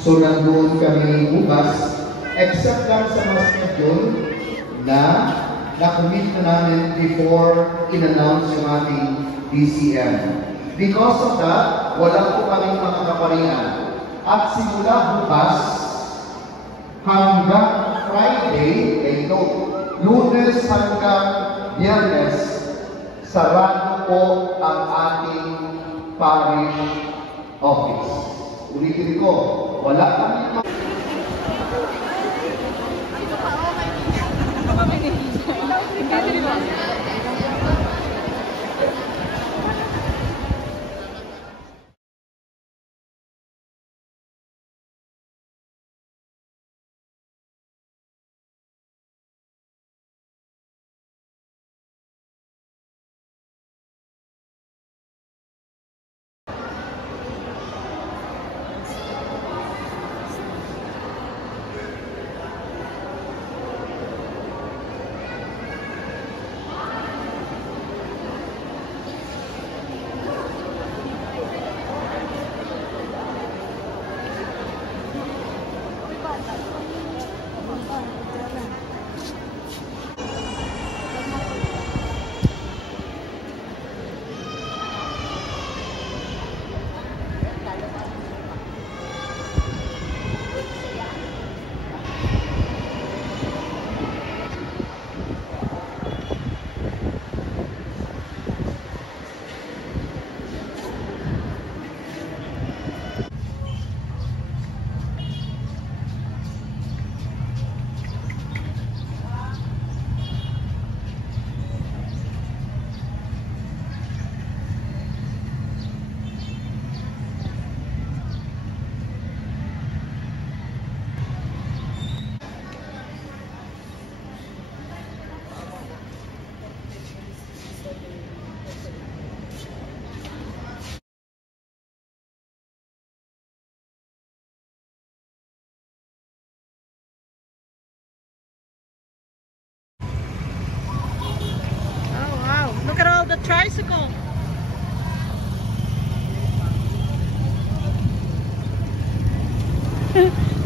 So nandun kami bukas, except lang sa mga schedule na na-commit na namin before in-announce yung ating DCM. Because of that, wala po kaming mga kaparian. At simula bukas, hanggang Friday, ito, Lunes hanggang Biyernes, sarado po ang ating parish office. Ulitin ko, wala kami. The tricycle.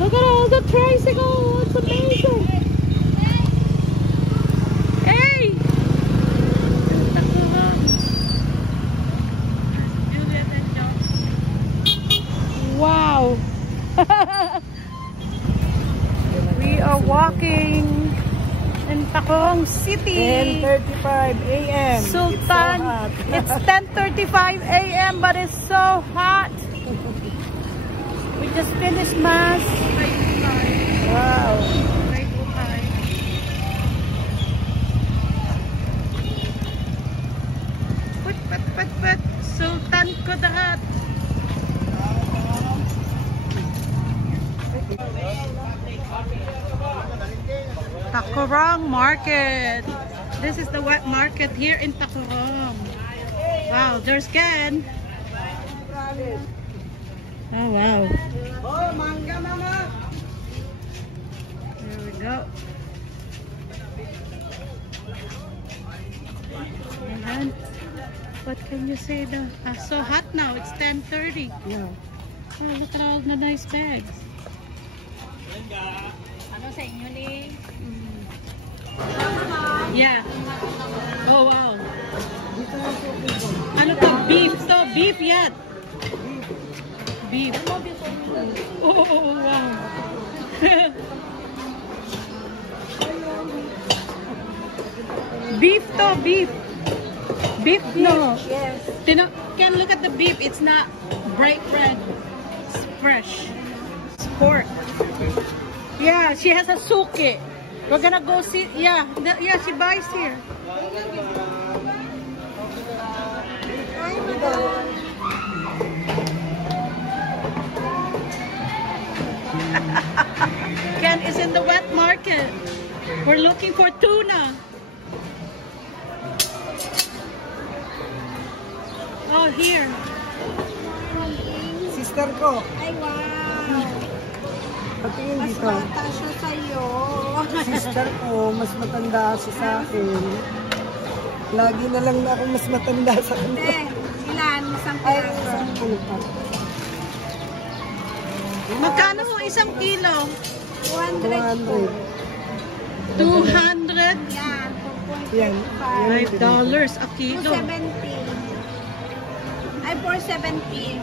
Look at all the tricycle. It's amazing. Hey. Wow. We are walking in Tacurong City. 10:35 a.m. Sultan. It's 10:35 a.m. but it's so hot. We just finished mass. Wow. Put Sultan Kudarat. Tacurong Market. This is the wet market here in Tacurong. Wow, there's Ken. Oh wow. Oh, manga mama. There we go. And what can you say though? So hot now. It's 10:30. Yeah. Oh, look at all the nice bags. Ano sa inyo ni? Yeah. Oh wow. Ano to? Beef to? Beef yan. Beef. Oh wow. Beef to? Beef. Beef no. Yes. Can look at the beef. It's not bright red. It's fresh. It's pork. Yeah, she has a suki. We're gonna go see. Yeah, yeah, she buys here. Ken is in the wet market. We're looking for tuna. Oh, here. Sister ko. Ay, wow. Patingin Mas dito. bata siya sa'yo. Sister ko, mas matanda siya sa akin. Lagi na lang na ako mas matanda sa kanya. Ilan? Isang Ay, piraso. isang pulutan. Magkano ho isang kilo? 200 po. 200? Yan, Yan. $5 a kilo. 470. Ay, 470.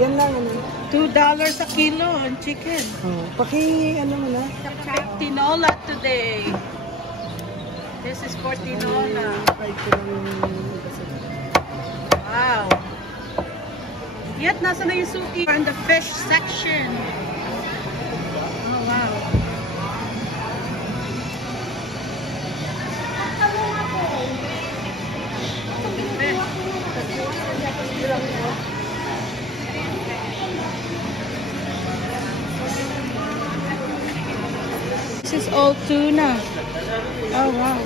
Yan lang. Ano. $2 a kilo ang chicken. Oh, ano mo na? Tinola today. This is for tinola. Wow. Yet, nasa na yung suki? We're in the fish section. Oh, wow. This is all tuna. Oh, wow.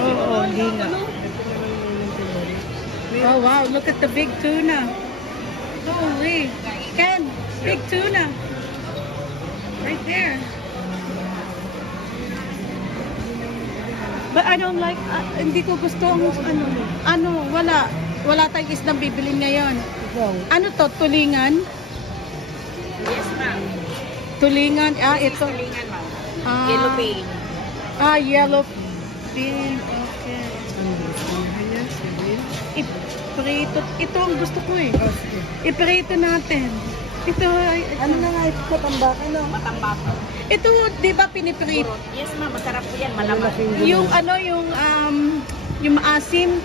Oh, gila. Oh, wow. Look at the big tuna. Holy. Ken, big tuna. Right there. But I don't like, hindi ko gusto ang wala tayong isdang bibilin ngayon. Ikaw. Ano to, tulingan? Yes, ma'am. Tulingan, ito. Tulingan, ma'am. Yellow bean. Yellow bean. Okay. Iprito. Ito ang gusto ko eh. Iprito natin. Ito ay... Ano na nga ito? Matambaka na. Matambaka. Ito, di ba piniprito? Yes, ma'am. Masarap po yan. Malaman. Yung yung maasim.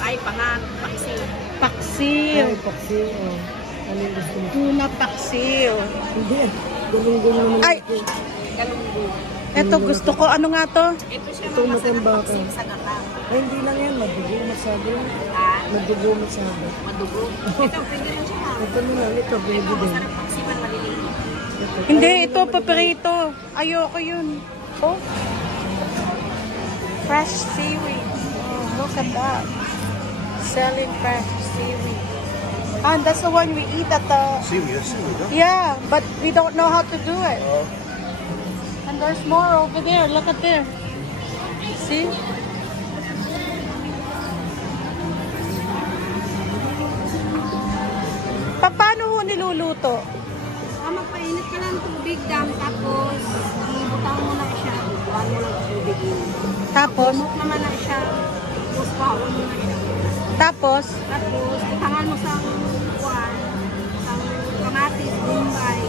Ay, pangan. Paksiw. Paksiw. Ay, paksiw. Oh. Ano yung gusto mo? Tuna paksiw. Hindi. Gulong-gulong naman. Ay! Galunggo. Ito gusto ko. Ano nga to? Ito siya, Ito ma'am. Masarap matambaka. paksiw sa gata. Ay, hindi lang yan. Madugo masyado. Ah, Madugo masyado. madugo. Ito, pwede rin siya, ma'am. Ito na lang. Ito, pwede Ito, din. masarap paksiwan maliliit. Ito. Hindi, Ay, ito paprito. Ayoko yun. Oh. Fresh seaweed. Oh, look at that. Selling fresh seaweed. And that's the one we eat at the... Seaweed, huh? Yeah, but we don't know how to do it. And there's more over there. Look at there. See? Paano ho niluluto? Magpainit ka lang tubig, dam, tapos ibutang mo na siya. Buwan mo lang tubig yun. Tapos? Lumot naman na siya. Tapos baon mo na siya. Tapos? Tapos, itangan mo sa buwan, sa kamatis, bumbay,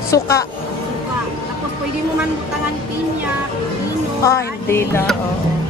Suka. suka. Tapos pwede mo man butangan pinya, pino. Hindi na. Oo.